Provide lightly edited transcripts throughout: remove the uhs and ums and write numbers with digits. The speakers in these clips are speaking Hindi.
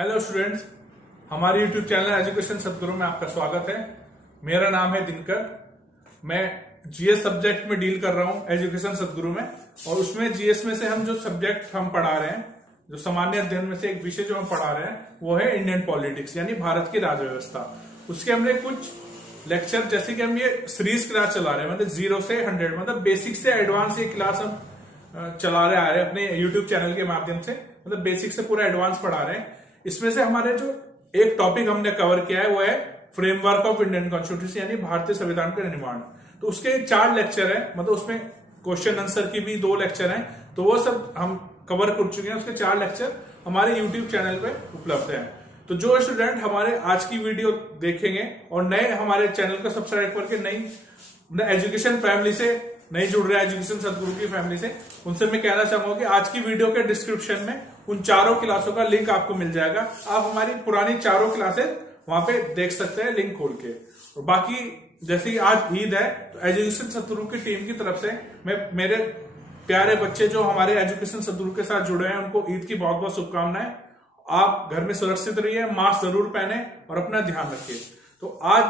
हेलो स्टूडेंट्स, हमारे यूट्यूब चैनल एजुकेशन सदगुरु में आपका स्वागत है। मेरा नाम है दिनकर। मैं जीएस सब्जेक्ट में डील कर रहा हूं एजुकेशन सदगुरु में, और उसमें जीएस में से हम जो सब्जेक्ट हम पढ़ा रहे हैं, जो सामान्य अध्ययन में से एक विषय जो हम पढ़ा रहे हैं वो है इंडियन पॉलिटिक्स, यानी भारत की राज व्यवस्था। उसके हमने कुछ लेक्चर, जैसे कि हम ये सीरीज क्लास चला रहे हैं, मतलब 0 से 100, मतलब बेसिक से एडवांस ये क्लास हम चला रहे आ रहे हैं अपने यूट्यूब चैनल के माध्यम से। मतलब बेसिक से पूरा एडवांस पढ़ा रहे हैं। इसमें से हमारे जो एक टॉपिक हमने कवर किया है वो है फ्रेमवर्क ऑफ इंडियन कॉन्स्टिट्यूशन, यानी भारतीय संविधान का निर्माण। तो उसके 4 लेक्चर है, मतलब उसमें क्वेश्चन आंसर की भी 2 लेक्चर हैं, तो वो सब हम कवर कर चुके हैं। उसके 4 लेक्चर हमारे यूट्यूब चैनल पे उपलब्ध है। तो जो स्टूडेंट हमारे आज की वीडियो देखेंगे और नए हमारे चैनल को सब्सक्राइब करके नई एजुकेशन फैमिली से नहीं जुड़ रहे, एजुकेशन सदगुरु की फैमिली से, उनसे मैं कहना चाहूंगा कि आज की वीडियो के डिस्क्रिप्शन में उन 4 क्लासों का लिंक आपको मिल जाएगा। आप हमारी पुरानी 4 क्लासेस वहां पे देख सकते हैं लिंक खोल के। और बाकी जैसे कि आज ईद है, तो एजुकेशन सदगुरु की टीम की तरफ से मैं मेरे प्यारे बच्चे जो हमारे एजुकेशन सदगुरु के साथ जुड़े हैं उनको ईद की बहुत बहुत शुभकामनाएं। आप घर में सुरक्षित रहिए, मास्क जरूर पहने और अपना ध्यान रखिए। तो आज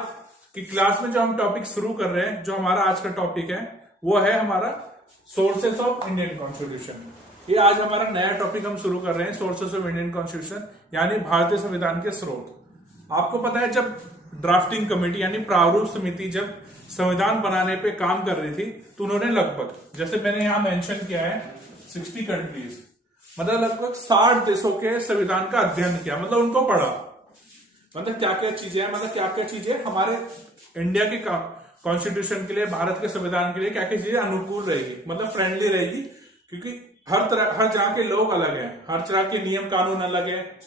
की क्लास में जो हम टॉपिक शुरू कर रहे हैं, जो हमारा आज का टॉपिक है वो है हमारा सोर्सेस ऑफ इंडियन कॉन्स्टिट्यूशन। ये आज हमारा नया टॉपिक हम शुरू कर रहे हैं, सोर्सेस ऑफ इंडियन कॉन्स्टिट्यूशन, यानी भारतीय संविधान के स्रोत। आपको पता है, जब ड्राफ्टिंग कमेटी यानी प्रारूप समिति जब संविधान बनाने पे काम कर रही थी, तो उन्होंने लगभग, जैसे मैंने यहां मेंशन किया है, 60 कंट्रीज, मतलब लगभग 60 देशों के संविधान का अध्ययन किया, मतलब उनको पढ़ा। मतलब क्या क्या चीजें हैं, मतलब क्या क्या चीजें हमारे इंडिया के कॉन्स्टिट्यूशन के लिए, भारत के संविधान के लिए क्या क्या चीजें अनुकूल रहेगी, मतलब फ्रेंडली रहेगी। क्योंकि हर जगह के लोग अलग हैं, हर तरह के नियम कानून अलग है,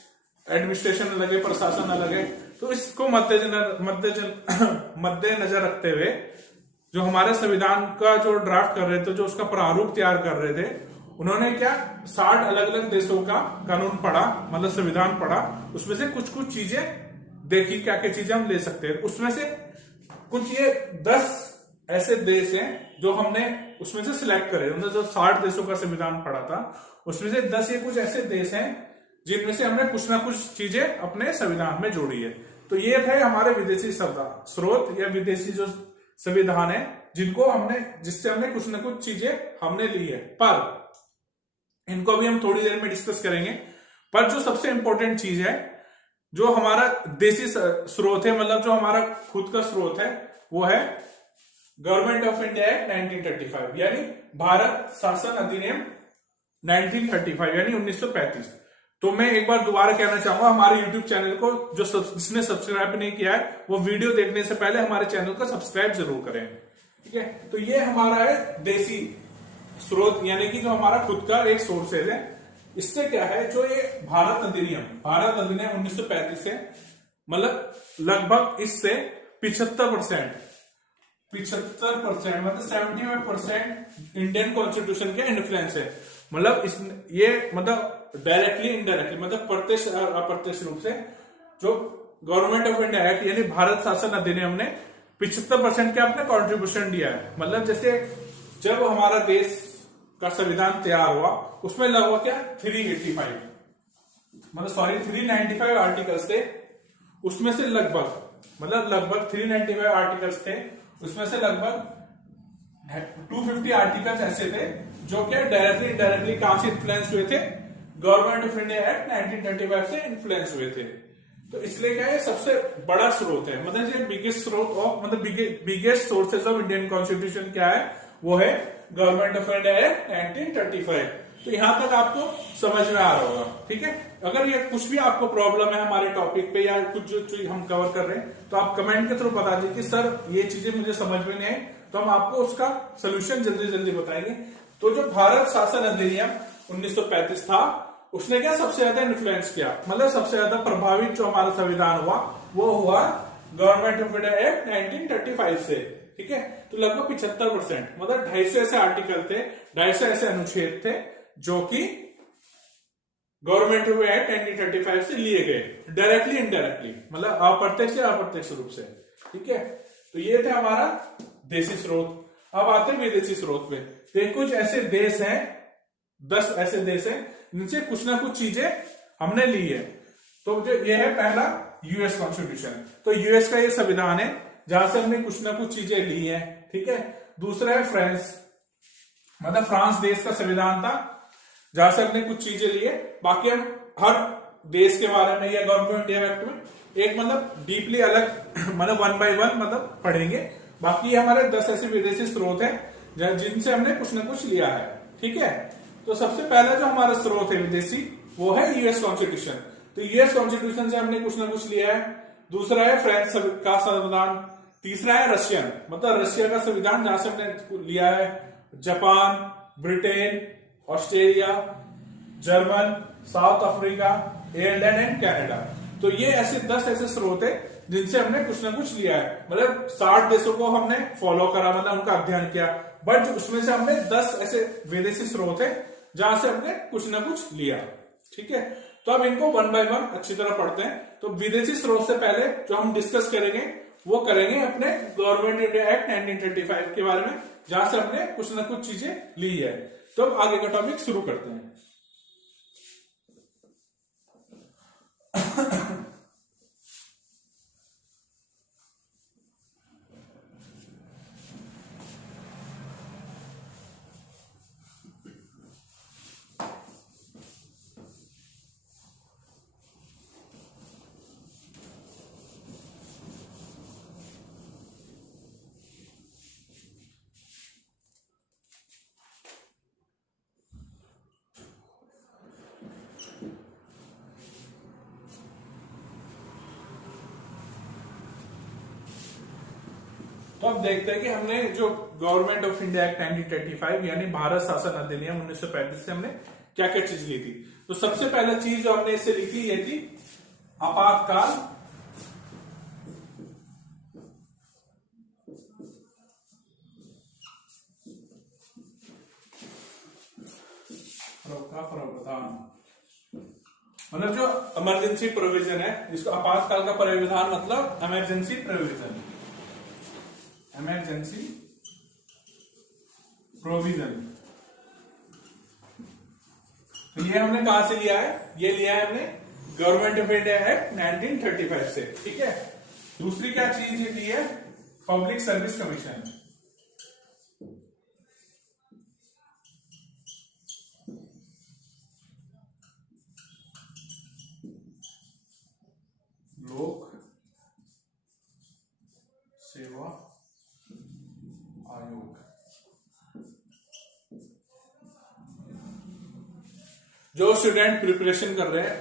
एडमिनिस्ट्रेशन अलग है, प्रशासन अलग है। तो इसको मद्देनजर रखते हुए जो हमारे संविधान का जो ड्राफ्ट कर रहे थे, जो उसका प्रारूप तैयार कर रहे थे, उन्होंने क्या 60 अलग अलग देशों का कानून पढ़ा, मतलब संविधान पढ़ा। उसमें से कुछ कुछ चीजें देखी, क्या क्या चीजें हम ले सकते हैं। उसमें से कुछ ये 10 ऐसे देश हैं जो हमने उसमें से सिलेक्ट करे, मतलब जो 60 देशों का संविधान पढ़ा था उसमें से 10 ये कुछ ऐसे देश हैं जिनमें से हमने कुछ ना कुछ चीजें अपने संविधान में जोड़ी है। तो ये थे हमारे विदेशी स्रोत या विदेशी जो संविधान है, जिससे हमने कुछ ना कुछ चीजें हमने ली है। पर इनको भी हम थोड़ी देर में डिस्कस करेंगे। पर जो सबसे इंपॉर्टेंट चीज है, जो हमारा देसी स्रोत है, मतलब जो हमारा खुद का स्रोत है, वो है गवर्नमेंट ऑफ इंडिया एक्ट 1935, यानी भारत शासन अधिनियम 1935, यानी 1935। तो मैं एक बार दोबारा कहना चाहूंगा, हमारे यूट्यूब चैनल को जिसने सब्सक्राइब नहीं किया है वो वीडियो देखने से पहले हमारे चैनल को सब्सक्राइब जरूर करें। ठीक है, तो ये हमारा है देसी स्रोत, यानी कि जो हमारा खुद का एक सोर्सेज है। इससे क्या है, जो ये भारत अधिनियम 1935 है, मतलब लगभग इससे 75% मतलब 75% इंडियन कॉन्स्टिट्यूशन के इन्फ्लुएंस है। मतलब ये मतलब डायरेक्टली इनडायरेक्टली, मतलब प्रत्यक्ष अप्रत्यक्ष रूप से जो गवर्नमेंट ऑफ इंडिया एक्ट यानी भारत शासन अधिनियम ने 75% का अपना कॉन्ट्रीब्यूशन दिया है। मतलब जैसे जब हमारा देश का संविधान तैयार हुआ, उसमें लगभग क्या 395 आर्टिकल्स थे। उसमें से लगभग 395 आर्टिकल्स थे। उसमें से लगभग 250 आर्टिकल्स ऐसे थे जो कि डायरेक्टली इनडायरेक्टली कहां से इन्फ्लुएंस हुए थे, गवर्नमेंट ऑफ इंडिया एक्ट 1935 से इन्फ्लुएंस हुए थे। तो इसलिए क्या है, सबसे बड़ा स्रोत है, मतलब ये बिगेस्ट स्रोत ऑफ, मतलब biggest sources of Indian constitution क्या है, वो है गवर्नमेंट ऑफ इंडिया एक्ट 1935। तो यहां तक आपको समझ में आ रहा होगा। ठीक है, अगर ये कुछ भी आपको प्रॉब्लम है हमारे टॉपिक पे, या कुछ जो चीज हम कवर कर रहे हैं, तो आप कमेंट के थ्रू बता दीजिए कि सर ये चीजें मुझे समझ में नहीं आई, तो हम आपको उसका सोल्यूशन जल्दी जल्दी बताएंगे। तो जो भारत शासन अधिनियम 1935 था, उसने क्या सबसे ज्यादा इन्फ्लुएंस किया, मतलब सबसे ज्यादा प्रभावित जो हमारा संविधान हुआ वो हुआ गवर्नमेंट ऑफ इंडिया एक्ट 1935 से। ठीक है, तो लगभग 75%, मतलब 250 ऐसे आर्टिकल थे, 250 ऐसे अनुच्छेद थे जो कि गवर्नमेंट ऑफ एक्ट 1935 से लिए गए, डायरेक्टली इनडायरेक्टली, मतलब अप्रत्यक्ष या अप्रत्यक्ष रूप से। ठीक है, तो ये थे हमारा देसी स्रोत। अब आते हैं विदेशी स्रोत पे। तो कुछ ऐसे देश हैं, 10 ऐसे देश हैं जिनसे कुछ ना कुछ चीजें हमने ली है। तो जो ये है पहला यूएस कॉन्स्टिट्यूशन। तो यूएस का ये संविधान है जहां से हमने कुछ ना कुछ चीजें ली है, ठीक है। दूसरा है फ्रांस, मतलब फ्रांस देश का संविधान था जहां से हमने कुछ चीजें ली है। बाकी हम हर देश के बारे में या गवर्नमेंट ऑफ इंडिया एक्ट में एक मतलब डीपली अलग मतलब 1 by 1 मतलब पढ़ेंगे। बाकी हमारे 10 ऐसे विदेशी स्रोत हैं जिनसे हमने कुछ ना कुछ लिया है, ठीक है। तो सबसे पहला जो हमारा स्रोत है विदेशी वो है यूएस कॉन्स्टिट्यूशन। तो यूएस कॉन्स्टिट्यूशन से हमने कुछ ना कुछ लिया है। दूसरा है फ्रांस का संविधान। तीसरा है रशियन, मतलब रशिया का संविधान जहां से हमने लिया है। Japan, Britain, Australia, German, south Africa, Ireland and Canada. तो ये ऐसे 10 ऐसे स्रोत है जिनसे हमने कुछ ना कुछ लिया है। मतलब 60 देशों को हमने फॉलो करा, मतलब उनका अध्ययन किया, बट उसमें से हमने 10 ऐसे विदेशी स्रोत है जहां से हमने कुछ ना कुछ लिया, ठीक है। तो अब इनको 1 by 1 अच्छी तरह पढ़ते हैं। तो विदेशी स्रोत से पहले जो हम डिस्कस करेंगे वो करेंगे अपने गवर्नमेंट इंडिया एक्ट 1935 के बारे में, जहां से हमने कुछ ना कुछ चीजें ली है। तो अब आगे का टॉपिक शुरू करते हैं। तो अब देखते हैं कि हमने जो गवर्नमेंट ऑफ इंडिया एक्ट 1935 यानी भारत शासन अधिनियम 1935 से हमने क्या क्या चीज ली थी। तो सबसे पहला चीज जो हमने इससे ली थी ये थी आपातकाल का प्रावधान, मतलब जो इमरजेंसी प्रोविजन है, जिसको आपातकाल का प्रावधान मतलब इमरजेंसी प्रोविजन, इमरजेंसी प्रोविजन। तो ये हमने कहां से लिया है? ये लिया है हमने गवर्नमेंट ऑफ इंडिया एक्ट 1935 से, ठीक है। दूसरी क्या चीज ली है? पब्लिक सर्विस कमीशन, लोक सेवा आयोग। जो स्टूडेंट प्रिपरेशन कर रहे हैं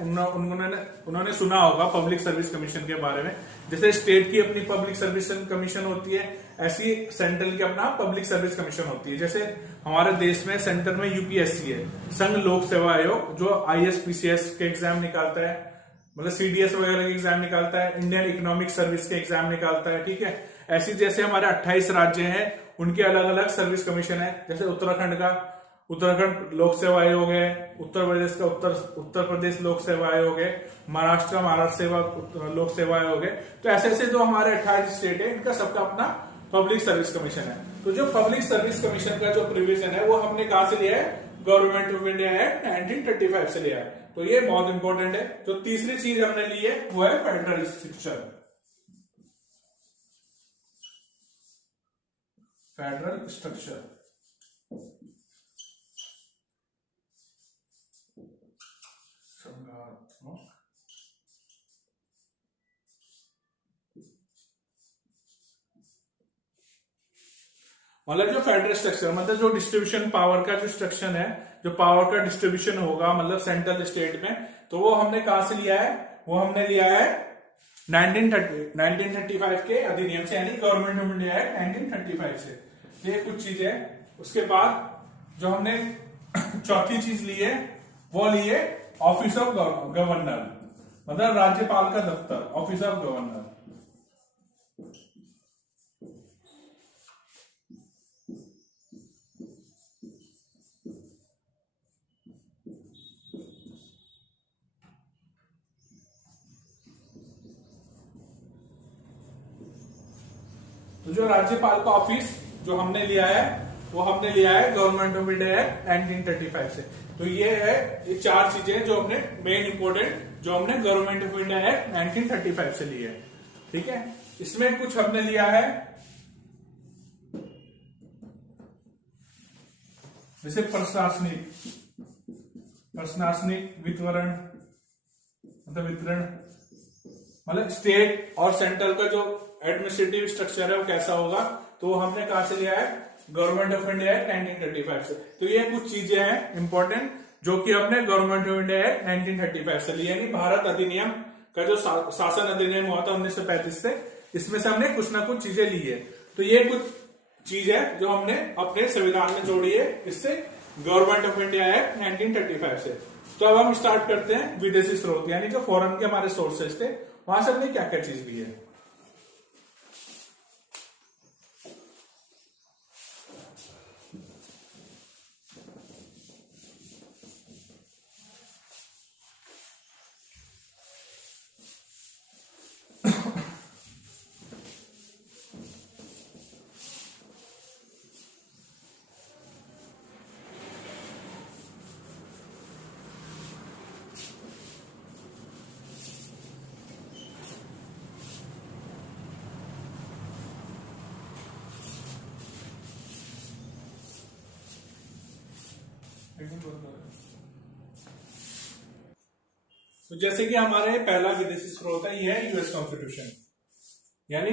उन्होंने सुना होगा पब्लिक सर्विस कमीशन के बारे में। जैसे स्टेट की अपनी पब्लिक सर्विस कमीशन होती है, ऐसी सेंट्रल की अपना पब्लिक सर्विस कमीशन होती है। जैसे हमारे देश में सेंटर में यूपीएससी है, संघ लोक सेवा आयोग, जो आईएएस के एग्जाम निकालता है, मतलब सीडीएस वगैरह के एग्जाम निकालता है, इंडियन इकोनॉमिक सर्विस के एग्जाम निकालता है, ठीक है। ऐसी जैसे हमारे 28 राज्य हैं उनके अलग अलग सर्विस कमीशन है। जैसे उत्तराखंड का उत्तराखंड लोक सेवा आयोग है, उत्तर प्रदेश का उत्तर प्रदेश लोक सेवा आयोग है, महाराष्ट्र का महाराष्ट्र लोक सेवा आयोग है। तो ऐसे ऐसे जो हमारे 28 स्टेट है इनका सबका अपना पब्लिक सर्विस कमीशन है। तो जो पब्लिक सर्विस कमीशन का जो प्रोविजन है वो हमने कहां से लिया है? गवर्नमेंट ऑफ इंडिया एक्ट 1935 से लिया है। तो ये बहुत इंपॉर्टेंट है। जो तीसरी चीज हमने ली है वो है फेडरल स्ट्रक्चर, फेडरल स्ट्रक्चर। मतलब जो फेडरल स्ट्रक्चर मतलब जो डिस्ट्रीब्यूशन पावर का जो स्ट्रक्चर है, जो पावर का डिस्ट्रीब्यूशन होगा मतलब सेंट्रल स्टेट में, तो वो हमने कहां से लिया है? वो हमने लिया है 1935 के अधिनियम से, यानी गवर्नमेंट ऑफ इंडिया एक्ट 1935 से। ये कुछ चीजें। उसके बाद जो हमने चौथी चीज ली है वो ली है ऑफिस ऑफ गवर्नर, मतलब राज्यपाल का दफ्तर, ऑफिस ऑफ गवर्नर। तो जो राज्यपाल का ऑफिस जो हमने लिया है वो हमने लिया है गवर्नमेंट ऑफ इंडिया एक्ट 1935 से। तो ये है, ये चार चीजें जो हमने मेन इंपोर्टेंट जो हमने गवर्नमेंट ऑफ इंडिया एक्ट 1935 से ली है। ठीक है, इसमें कुछ हमने लिया है जैसे प्रशासनिक वितरण, मतलब स्टेट और सेंट्रल का जो एडमिनिस्ट्रेटिव स्ट्रक्चर है वो कैसा होगा, तो हमने कहां से लिया है, गवर्नमेंट ऑफ इंडिया एक्ट 1935 से। तो ये कुछ चीजें हैं इंपॉर्टेंट जो कि हमने गवर्नमेंट ऑफ इंडिया एक्ट 1935 से लिया, यानी भारत अधिनियम का जो शासन अधिनियम हुआ था 1935 से, इसमें से हमने कुछ ना कुछ चीजें ली है। तो ये कुछ चीज है जो हमने अपने संविधान में जोड़ी है, इससे गवर्नमेंट ऑफ इंडिया एक्ट 1935 से। तो अब हम स्टार्ट करते हैं विदेशी स्रोत, यानी जो फॉरेन के हमारे सोर्सेज थे वहां से हमने क्या क्या चीज ली है। तो जैसे कि हमारे पहला विदेशी स्रोत है, ये है यूएस कॉन्स्टिट्यूशन, यानी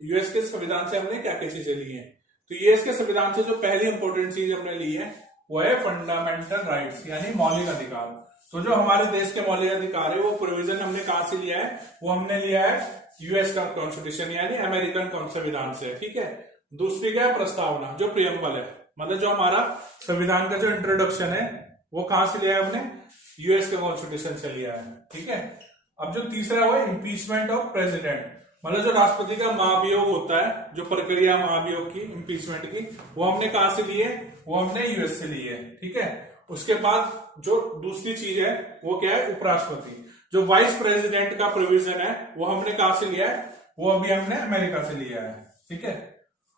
यूएस के संविधान से हमने क्या क्या चीजें ली हैं। तो यूएस के संविधान से जो पहली इंपॉर्टेंट चीज हमने ली है वो है फंडामेंटल राइट्स, यानी मौलिक अधिकार। तो जो हमारे देश के मौलिक अधिकार है वो प्रोविजन हमने कहां से लिया है, वो हमने लिया है यूएस का कॉन्स्टिट्यूशन यानी अमेरिकन संविधान से। ठीक है, दूसरी क्या है, प्रस्तावना, जो प्रियम्बल है, मतलब जो हमारा संविधान का जो इंट्रोडक्शन है वो कहां से लिया है, हमने यूएस के कॉन्स्टिट्यूशन से लिया है। ठीक है, अब जो तीसरा हुआ इम्पीचमेंट ऑफ प्रेसिडेंट, मतलब जो राष्ट्रपति का महाभियोग होता है, जो प्रक्रिया महाभियोग की, इम्पीचमेंट की, वो हमने कहां से ली है, वो हमने यूएस से ली है। ठीक है, उसके बाद जो दूसरी चीज है वो क्या है, उपराष्ट्रपति, जो वाइस प्रेसिडेंट का प्रोविजन है वो हमने कहां से लिया है, वो अभी हमने अमेरिका से लिया है। ठीक है,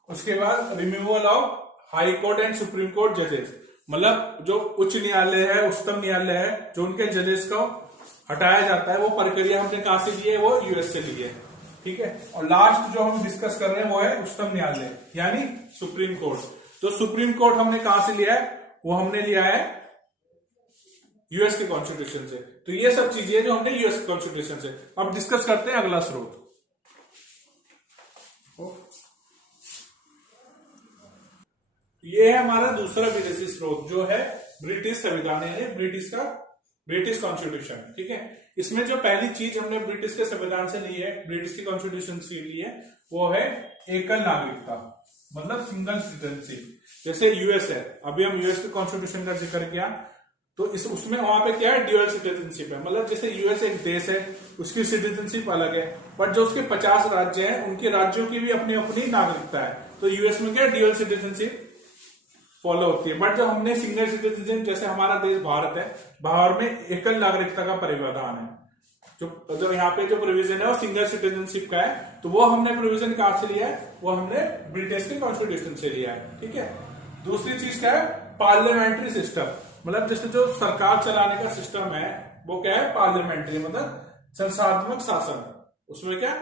उसके बाद removal of high court and supreme court जजेस, मतलब जो उच्च न्यायालय है, उच्चतम न्यायालय है, जो उनके जजेस को हटाया जाता है, वो प्रक्रिया हमने कहां से ली है, वो यूएस से ली है। ठीक है, और लास्ट जो हम डिस्कस कर रहे हैं वो है उच्चतम न्यायालय यानी सुप्रीम कोर्ट। तो सुप्रीम कोर्ट हमने कहां से लिया है, वो हमने लिया है यूएस के कॉन्स्टिट्यूशन से। तो ये सब चीजें जो हमने यूएस कॉन्स्टिट्यूशन से। अब डिस्कस करते हैं अगला स्रोत। ये है हमारा दूसरा विदेशी स्रोत जो है ब्रिटिश संविधान यानी ब्रिटिश कॉन्स्टिट्यूशन। ठीक है, इसमें जो पहली चीज हमने ब्रिटिश के संविधान से ली है, ब्रिटिश की कॉन्स्टिट्यूशन से ली है, वो है एकल नागरिकता, मतलब सिंगल सिटीजनशिप। जैसे यूएस है, अभी हम यूएस के कॉन्स्टिट्यूशन का जिक्र किया, तो उसमें वहां पे क्या है, ड्यूअल सिटीजनशिप है, मतलब जैसे यूएस एक देश है, उसकी सिटीजनशिप अलग है, बट जो उसके 50 राज्य हैं उनके राज्यों की भी अपनी अपनी नागरिकता है। तो यूएस में क्या, ड्यूअल सिटीजनशिप फॉलो होती है। बट जब हमने सिंगल सिटीजन, जैसे हमारा देश भारत है, बाहर में एकल नागरिकता का प्रावधान है, जो यहाँ पे जो प्रोविजन है वो सिंगल सिटीजनशिप का है, तो वो हमने प्रोविजन कहां से लिया है, वो हमने ब्रिटिश के कॉन्स्टिट्यूशन से लिया है। ठीक है, दूसरी चीज क्या है, पार्लियामेंट्री सिस्टम, मतलब जैसे जो सरकार चलाने का सिस्टम है वो क्या है, पार्लियामेंट्री, मतलब संसदात्मक शासन। उसमें क्या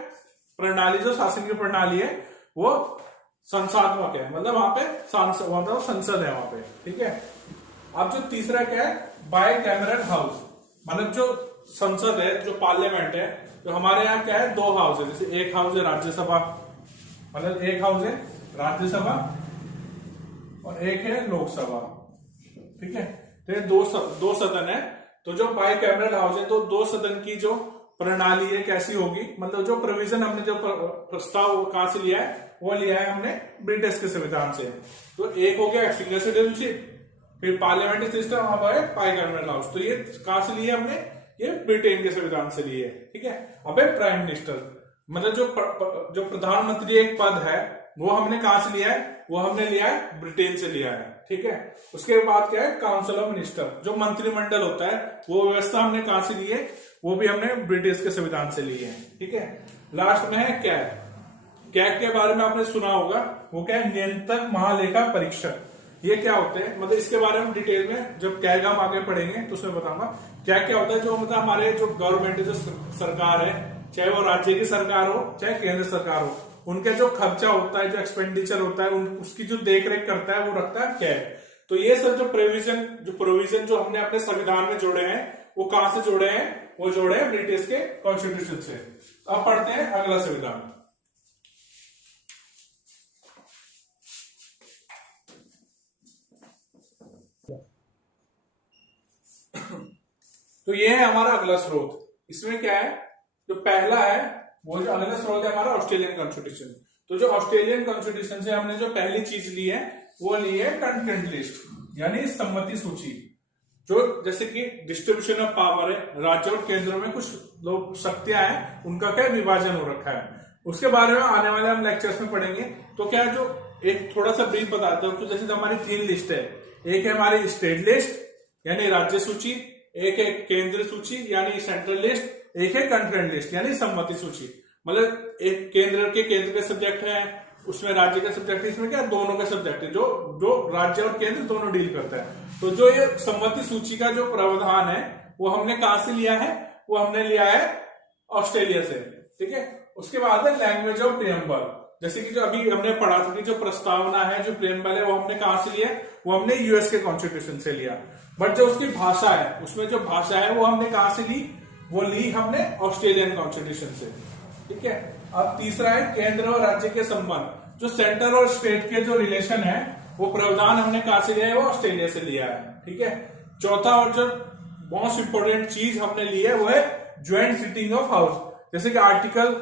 प्रणाली, जो शासन की प्रणाली है वो संसदात्मक है, मतलब वहां पे मतलब संसद है वहां पे। ठीक है, अब जो तीसरा क्या है, बाय कैमरल हाउस, मतलब जो संसद है, जो पार्लियामेंट है, तो हमारे यहाँ क्या है, 2 हाउस है, जैसे एक हाउस है राज्यसभा, मतलब एक हाउस है राज्यसभा और एक है लोकसभा। ठीक है, तो ये दो सदन है। तो जो बाय कैमरल हाउस है, तो 2 सदन की जो प्रणाली है कैसी होगी, मतलब जो प्रोविजन हमने जो प्रस्ताव कहां से लिया है, वो लिया है हमने ब्रिटिश के संविधान से। तो एक हो गया सिंगल सिटीजनशिप, फिर पार्लियामेंट्री सिस्टम, अब है बाय कैमरल हाउस। तो ये कहां से लिए हमने, ये ब्रिटेन के संविधान से लिए। ठीक है, अब है प्राइम मिनिस्टर, मतलब जो प्रधानमंत्री एक पद है वो हमने कहां से लिया है, वो हमने लिया है ब्रिटेन से लिया है। ठीक है, उसके बाद क्या है, काउंसिल ऑफ मिनिस्टर, जो मंत्रिमंडल होता है, वो व्यवस्था हमने कहां से ली है, वो भी हमने ब्रिटिश के संविधान से ली है। ठीक है, लास्ट में है कैग के बारे में आपने सुना होगा, वो क्या है, नियंत्रक महालेखा परीक्षक, ये क्या होते हैं, मतलब इसके बारे में डिटेल में जब टैग हम आगे पढ़ेंगे तो उसमें बताऊंगा क्या क्या होता है। जो मतलब हमारे जो गवर्नमेंट है, जो सरकार है, चाहे वो राज्य की सरकार हो चाहे केंद्र सरकार हो, उनका जो खर्चा होता है, जो एक्सपेंडिचर होता है, उसकी जो देख रेख करता है वो रखता है कैग। तो ये सब जो प्रोविजन जो हमने अपने संविधान में जोड़े हैं, वो कहां से जोड़े हैं? वो जोड़े हैं ब्रिटिश के कॉन्स्टिट्यूशन से। अब पढ़ते हैं अगला संविधान। तो ये है हमारा अगला स्रोत। इसमें क्या है, जो पहला है वो जो अगला स्रोत है हमारा ऑस्ट्रेलियन कॉन्स्टिट्यूशन। तो जो ऑस्ट्रेलियन कॉन्स्टिट्यूशन से हमने जो पहली चीज ली है वो ली है कंटेंट लिस्ट, यानी सम्मति सूची। जो जैसे कि डिस्ट्रीब्यूशन ऑफ पावर है, राज्य और केंद्र में कुछ लोग शक्तियां हैं, उनका क्या विभाजन हो रखा है, उसके बारे में आने वाले हम लेक्चर्स में पढ़ेंगे। तो क्या जो एक थोड़ा सा ब्रीफ बताता हूं। तो जैसे हमारी 3 लिस्ट है, एक है हमारी स्टेट लिस्ट यानी राज्य सूची, एक है केंद्र सूची यानी सेंट्रल लिस्ट, एक है कंटेंट लिस्ट यानी सम्मति सूची। मतलब एक केंद्र के सब्जेक्ट है, उसमें राज्य के सब्जेक्ट है, इसमें क्या दोनों के सब्जेक्ट है, जो राज्य और केंद्र दोनों डील करता है। तो जो ये सम्मति सूची का जो प्रावधान है वो हमने कहां से लिया है? वो हमने लिया है ऑस्ट्रेलिया से, ठीक है। उसके बाद है लैंग्वेज ऑफ प्रियम्बल। जैसे कि जो अभी हमने पढ़ा था कि जो प्रस्तावना है, जो प्रियम्बल है, वो हमने कहां से लिया? वो हमने यूएस के कॉन्स्टिट्यूशन से लिया। बट जो उसकी भाषा है, उसमें जो भाषा है वो हमने कहां से ली? वो ली हमने ऑस्ट्रेलियन कॉन्स्टिट्यूशन से, ठीक है। अब तीसरा है केंद्र और राज्य के संबंध। जो सेंटर और स्टेट के जो रिलेशन है, वो प्रावधान हमने कहां से लिया है? वो ऑस्ट्रेलिया से लिया है, ठीक है। चौथा और जो मोस्ट इंपोर्टेंट चीज हमने ली है वो है ज्वाइंट सिटिंग ऑफ हाउस। जैसे कि आर्टिकल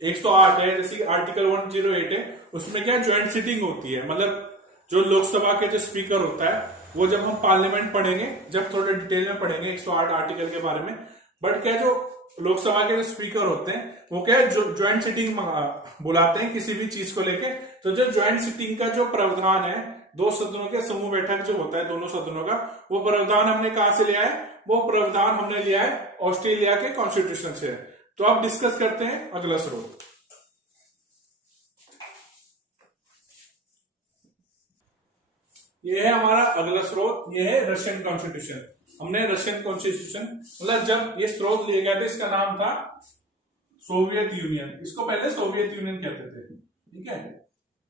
108 है, जैसे कि आर्टिकल 108 है, उसमें क्या ज्वाइंट सिटिंग होती है। मतलब जो लोकसभा के जो स्पीकर होता है, वो जब हम पार्लियामेंट पढ़ेंगे, जब थोड़े डिटेल में पढ़ेंगे 108 आर्टिकल के बारे में। बट क्या जो लोकसभा के जो स्पीकर होते हैं वो क्या है, जो ज्वाइंट सिटिंग बुलाते हैं किसी भी चीज को लेके। तो जो ज्वाइंट सिटिंग का जो प्रावधान है, 2 सदनों के समूह बैठक जो होता है दोनों सदनों का, वो प्रावधान हमने कहां से लिया है? वो प्रावधान हमने लिया है ऑस्ट्रेलिया के कॉन्स्टिट्यूशन से। तो अब डिस्कस करते हैं अगला स्रोत। ये है हमारा अगला स्रोत, ये है रशियन कॉन्स्टिट्यूशन। हमने रशियन कॉन्स्टिट्यूशन, मतलब जब ये स्रोत लिया गया था, इसका नाम था सोवियत यूनियन। इसको पहले सोवियत यूनियन कहते थे, ठीक है।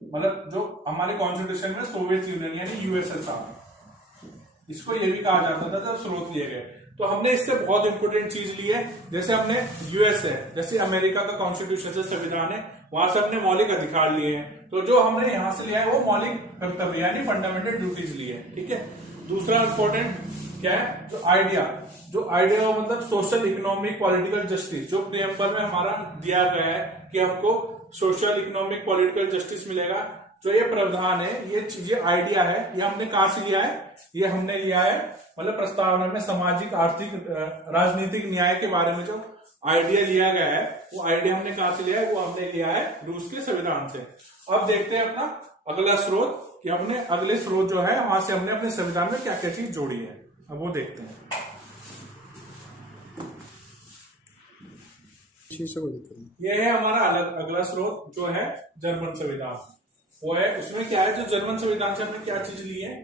मतलब जो हमारे कॉन्स्टिट्यूशन में सोवियत यूनियन यानी यूएसएसआर, इसको ये भी कहा जाता था जब स्रोत लिए गए। तो हमने इससे बहुत इंपोर्टेंट चीज ली है। जैसे हमने यूएस है, जैसे अमेरिका का कॉन्स्टिट्यूशन से संविधान है, वहां से हमने मौलिक अधिकार लिए हैं। तो जो हमने यहां से लिया है वो मौलिक कर्तव्य यानी फंडामेंटल ड्यूटीज लिए है, ठीक है। दूसरा इंपॉर्टेंट क्या है? जो आइडिया मतलब सोशल इकोनॉमिक पॉलिटिकल जस्टिस, जो प्रियम्बल में हमारा दिया गया है कि हमको सोशल इकोनॉमिक पॉलिटिकल जस्टिस मिलेगा। जो ये प्रावधान है, ये आइडिया है, ये हमने कहां से लिया है? ये हमने लिया है मतलब प्रस्तावना में सामाजिक, आर्थिक, राजनीतिक न्याय के बारे में जो आइडिया लिया गया है, वो आइडिया हमने कहां से लिया है? वो हमने लिया है रूस के संविधान से। अब देखते हैं अपना अगला स्रोत कि हमने अगले स्रोत जो है वहां से हमने अपने संविधान में क्या क्या चीज जोड़ी है। अब वो देखते हैं। ये है हमारा अगला स्रोत जो है जर्मन संविधान। वो है, उसमें क्या है, जो जर्मन संविधान से हमने क्या चीज ली है?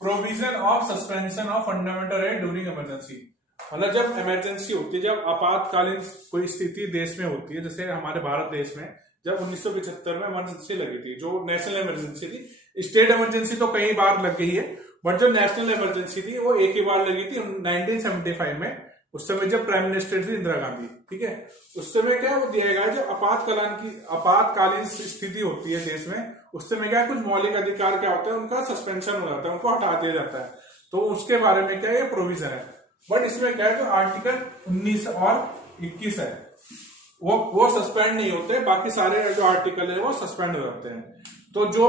Provision of suspension of fundamental right during emergency. मतलब जब इमरजेंसी होती है, जब आपातकालीन कोई स्थिति देश में होती है, जैसे हमारे भारत देश में जब 1975 में इमरजेंसी लगी थी, जो नेशनल इमरजेंसी थी। स्टेट इमरजेंसी तो कई बार लग गई है, बट जो नेशनल इमरजेंसी थी वो एक ही बार लगी थी 1975 में। उस समय जब प्राइम मिनिस्टर थी इंदिरा गांधी, ठीक है। उस समय क्या वो दिया गया, जो आपातकालीन स्थिति होती है देश में, उस समय क्या कुछ मौलिक अधिकार क्या होता है, उनका सस्पेंशन हो जाता है, उनको हटा दिया जाता है। तो उसके बारे में क्या ये प्रोविजन है। बट इसमें क्या है, जो आर्टिकल 19 और 21 है वो सस्पेंड नहीं होते, बाकी सारे जो आर्टिकल है वो सस्पेंड हो जाते हैं। तो जो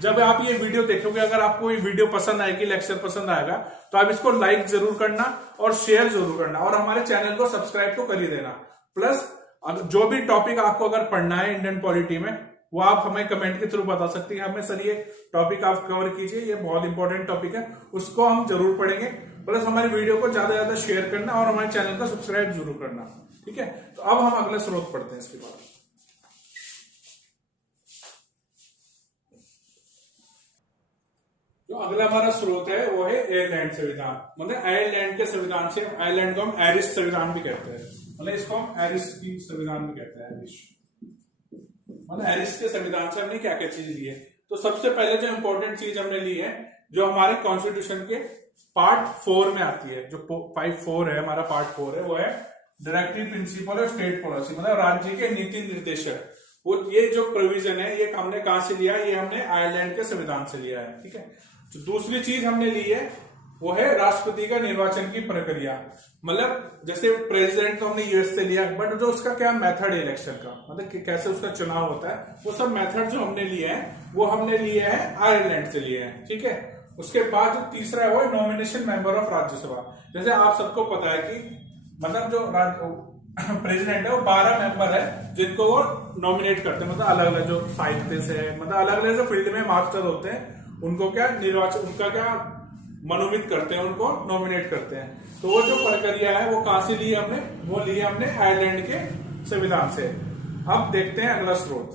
जब आप ये वीडियो देखोगे, अगर आपको ये वीडियो पसंद आएगी, लेक्चर पसंद आएगा, तो आप इसको लाइक जरूर करना और शेयर जरूर करना, और हमारे चैनल को सब्सक्राइब तो कर ही देना। प्लस जो भी टॉपिक आपको अगर पढ़ना है इंडियन पॉलिटी में, वो आप हमें कमेंट के थ्रू बता सकते हैं। हमें सर ये टॉपिक आप कवर कीजिए, ये बहुत इंपॉर्टेंट टॉपिक है, उसको हम जरूर पढ़ेंगे। प्लस हमारी वीडियो को ज्यादा से ज्यादा शेयर करना और हमारे चैनल को सब्सक्राइब जरूर करना, ठीक है। तो अब हम अगला स्रोत पढ़ते हैं इसके बाद। जो अगला हमारा स्रोत है वो है आयरलैंड संविधान। मतलब आयरलैंड के संविधान से, आयरलैंड को हम आयरिश संविधान भी कहते हैं, मतलब इसको हम आयरिश की संविधान भी कहते हैं। आयरिश मतलब आयरिश के संविधान से हमने क्या क्या चीज ली है। तो सबसे पहले जो इंपॉर्टेंट चीज हमने ली है, जो हमारे कॉन्स्टिट्यूशन के पार्ट 4 में आती है, जो 5(4) है हमारा, पार्ट 4 है, वो है डायरेक्टिव प्रिंसिपल और स्टेट पॉलिसी, मतलब राज्य के नीति निर्देशक। वो ये जो प्रोविजन है ये हमने कहां से लिया है, ये हमने आयरलैंड के संविधान से लिया है। ठीक है। तो दूसरी चीज हमने ली है वो है राष्ट्रपति का निर्वाचन की प्रक्रिया। मतलब जैसे प्रेसिडेंट तो हमने यूएस से लिया, बट जो उसका क्या मेथड है इलेक्शन का, मतलब कैसे उसका चुनाव होता है, वो सब मेथड जो हमने लिए हैं वो हमने लिए हैं आयरलैंड से लिए हैं। ठीक है। उसके बाद जो तीसरा है वो है नॉमिनेशन मेंबर ऑफ राज्यसभा। जैसे आप सबको पता है कि मतलब जो प्रेसिडेंट है वो 12 मेंबर है जिनको वो नॉमिनेट करते हैं, मतलब अलग अलग जो साहित्य से है, मतलब अलग अलग जो फील्ड में मास्टर होते हैं उनको क्या निर्वाचन, उनका क्या मनोमित करते हैं, उनको नॉमिनेट करते हैं। तो वो जो प्रक्रिया है वो कहां से ली हमने, वो ली हमने आयरलैंड के संविधान से। अब देखते हैं अगला स्रोत।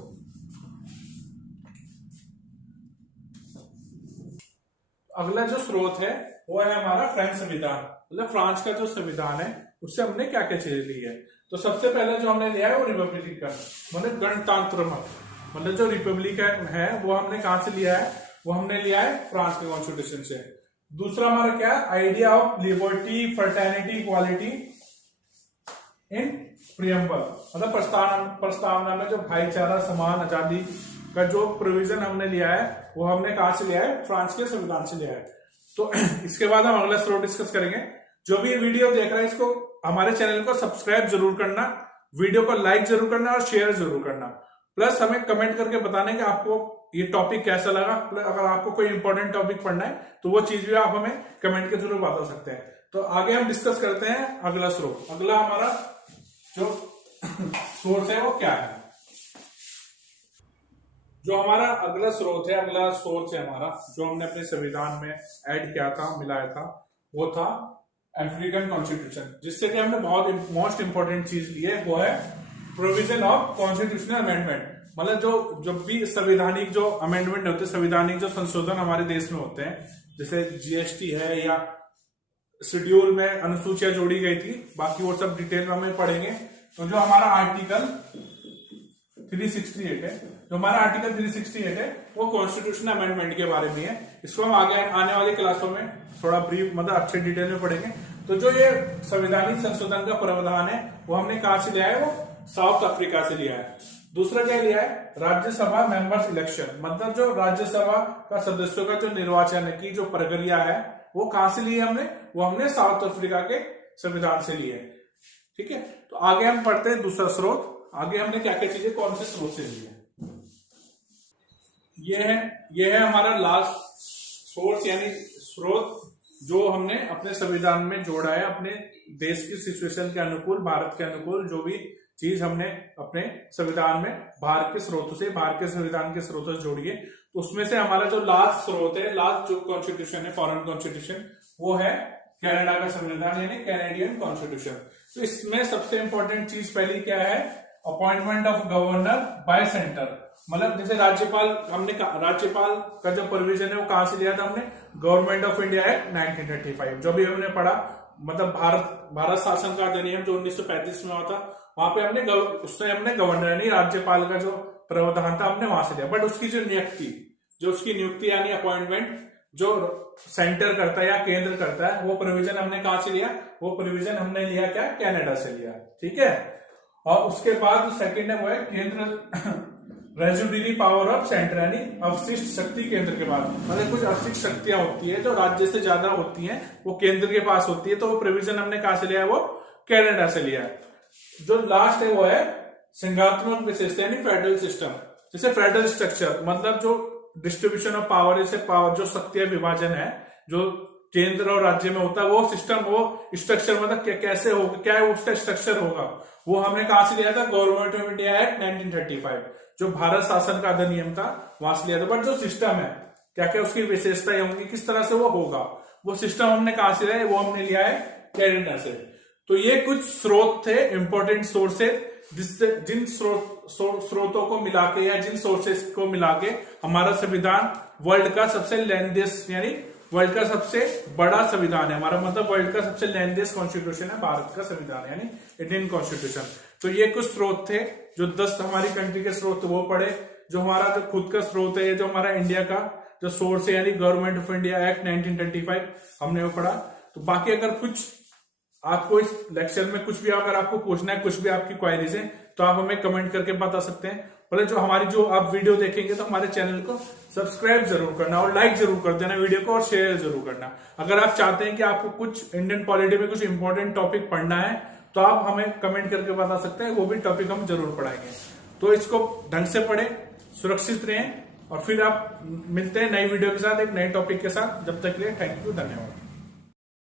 अगला जो स्रोत है वो है हमारा फ्रेंच संविधान, मतलब फ्रांस का जो संविधान है उससे हमने क्या क्या चीजें ली है। तो सबसे पहले जो हमने लिया है वो रिपब्लिकन, मतलब गणतंत्रात्मक, मतलब जो रिपब्लिकन है वो हमने कहां से लिया है, वो हमने लिया है फ्रांस के कॉन्स्टिट्यूशन से। दूसरा हमारा क्या है, idea of liberty fraternity equality in preamble, मतलब प्रस्तावना में जो भाईचारा समान आजादी का जो प्रोविजन हमने लिया है वो हमने कहां से लिया है, फ्रांस के संविधान से लिया है। तो इसके बाद हम अगला स्रोत डिस्कस करेंगे। जो भी ये वीडियो देख रहा है इसको, हमारे चैनल को सब्सक्राइब जरूर करना, वीडियो को लाइक जरूर करना और शेयर जरूर करना, प्लस हमें कमेंट करके बताने कि आपको ये टॉपिक कैसा लगा। प्लस अगर आपको कोई इंपॉर्टेंट टॉपिक पढ़ना है तो वो चीज भी आप हमें कमेंट के थ्रू बता सकते हैं। तो आगे हम डिस्कस करते हैं अगला स्रोत। अगला हमारा जो सोर्स है वो क्या है, जो हमारा अगला स्रोत है, अगला सोर्स है हमारा, जो हमने अपने संविधान में ऐड किया था, मिलाया था, वो था अफ्रीकन कॉन्स्टिट्यूशन। जिससे कि हमने बहुत मोस्ट इंपॉर्टेंट चीज ली है वो है प्रोविजन ऑफ कॉन्स्टिट्यूशनल अमेंडमेंट। मतलब जो जब भी संवैधानिक जो अमेंडमेंट होते हैं, संवैधानिक जो संशोधन हमारे देश में होते हैं, जैसे जीएसटी है या शेड्यूल में अनुसूचियां जोड़ी गई थी, बाकी वो सब डिटेल में हमें पढ़ेंगे। तो जो हमारा आर्टिकल 368 है, जो हमारा आर्टिकल 368 है वो कॉन्स्टिट्यूशन अमेंडमेंट के बारे में है। इसको हम आगे आने वाली क्लासों में थोड़ा ब्रीफ, मतलब अच्छे डिटेल में पढ़ेंगे। तो जो ये संवैधानिक संशोधन का प्रावधान है वो हमने कहां से लिया है, वो साउथ अफ्रीका से लिया है। दूसरा क्या लिया है, राज्यसभा मेंबर्स इलेक्शन, मतलब जो राज्यसभा का सदस्यों का जो निर्वाचन की जो प्रक्रिया है वो कहां से ली है हमने, वो हमने साउथ अफ्रीका के संविधान से ली है। ठीक है। तो आगे हम पढ़ते हैं दूसरा स्रोत। आगे हमने क्या क्या चीजें कौन से स्रोत से ली है। ये है हमारा लास्ट सोर्स, यानी स्रोत जो हमने अपने संविधान में जोड़ा है, अपने देश की सिचुएशन के अनुकूल, भारत के अनुकूल जो भी चीज हमने अपने संविधान में बाहर के स्रोतों से, बाहर के संविधान के स्रोतों से जोड़ी है। तो उसमें से हमारा जो लास्ट स्रोत है, लास्ट जो कॉन्स्टिट्यूशन है, फॉरेन कॉन्स्टिट्यूशन, वो है कनाडा का संविधान, यानी कैनेडियन कॉन्स्टिट्यूशन। तो इसमें सबसे इंपॉर्टेंट चीज पहली क्या है, appointment of governor bye centre. मतलब जैसे राज्यपाल, हमने राज्यपाल का जो प्रोविजन है वो कहां से लिया था हमने, गवर्नमेंट ऑफ इंडिया एक्ट 1935, जो भी हमने पढ़ा, मतलब भारत शासन का अधिनियम जो 1935 में हुआ था, वहां पे हमने गवर्नर यानी राज्यपाल का जो प्रावधान था हमने वहां से लिया। बट उसकी जो उसकी नियुक्ति यानी अपॉइंटमेंट जो सेंटर करता है या केंद्र करता है, वो प्रोविजन हमने कहां से लिया, वो प्रोविजन हमने लिया क्या, कनाडा से लिया। ठीक है। और उसके बाद जो सेकंड है वो है केंद्र रेजिड्यूरी पावर ऑफ सेंटर, यानी अवशिष्ट शक्ति केंद्र के पास। मतलब कुछ अवशिष्ट शक्तियां होती है जो राज्य से ज्यादा होती हैं, वो केंद्र के पास होती है। तो वो प्रोविजन हमने कहां से लिया है, वो कनाडा से लिया है। जो लास्ट है वो है संघात्मक विशेषता, यानी फेडरल सिस्टम। जैसे फेडरल स्ट्रक्चर, मतलब जो डिस्ट्रीब्यूशन ऑफ पावर, जैसे पावर जो शक्तियां विभाजन है जो केंद्र और राज्य में होता है, वो सिस्टम, वो स्ट्रक्चर, मतलब कैसे होगा, क्या है उसका स्ट्रक्चर होगा, वो हमने कहां से लिया था, गवर्नमेंट ऑफ इंडिया एक्ट 1935, जो भारत शासन का अधिनियम था, वहां से लिया था। बट जो सिस्टम है, क्या क्या उसकी विशेषताएं होंगी, किस तरह से वो होगा, वो सिस्टम हमने कहां से लिया है, वो हमने लिया है कनाडा से। तो ये कुछ स्रोत थे, इंपॉर्टेंट सोर्स है जिससे जिन स्रोतों को मिला के या जिन सोर्सेस को मिला के हमारा संविधान वर्ल्ड का सबसे लेंथेस्ट यानी वर्ल्ड का सबसे बड़ा संविधान है। हमारा मतलब वर्ल्ड का सबसे लेंथेस्ट कॉन्स्टिट्यूशन है भारत का संविधान यानी इंडियन कॉन्स्टिट्यूशन। तो ये कुछ स्रोत थे जो 10 हमारी कंट्री के स्रोत वो पढ़े। जो हमारा जो खुद का स्रोत है, जो हमारा इंडिया का जो सोर्स है यानी गवर्नमेंट ऑफ इंडिया एक्ट 1925 हमने वो पढ़ा। तो बाकी अगर कुछ आपको इस लेक्चर में कुछ भी अगर आपको पूछना है, कुछ भी आपकी क्वायरीज है, तो आप हमें कमेंट करके बता सकते हैं। बोले जो हमारी जो आप वीडियो देखेंगे तो हमारे चैनल को सब्सक्राइब जरूर करना और लाइक जरूर कर देना वीडियो को और शेयर जरूर करना। अगर आप चाहते हैं कि आपको कुछ इंडियन पॉलिटी में कुछ इंपॉर्टेंट टॉपिक पढ़ना है तो आप हमें कमेंट करके बता सकते हैं, वो भी टॉपिक हम जरूर पढ़ाएंगे। तो इसको ढंग से पढ़े, सुरक्षित रहें और फिर आप मिलते हैं नई वीडियो के साथ, एक नए टॉपिक के साथ। जब तक के लिए थैंक यू, धन्यवाद।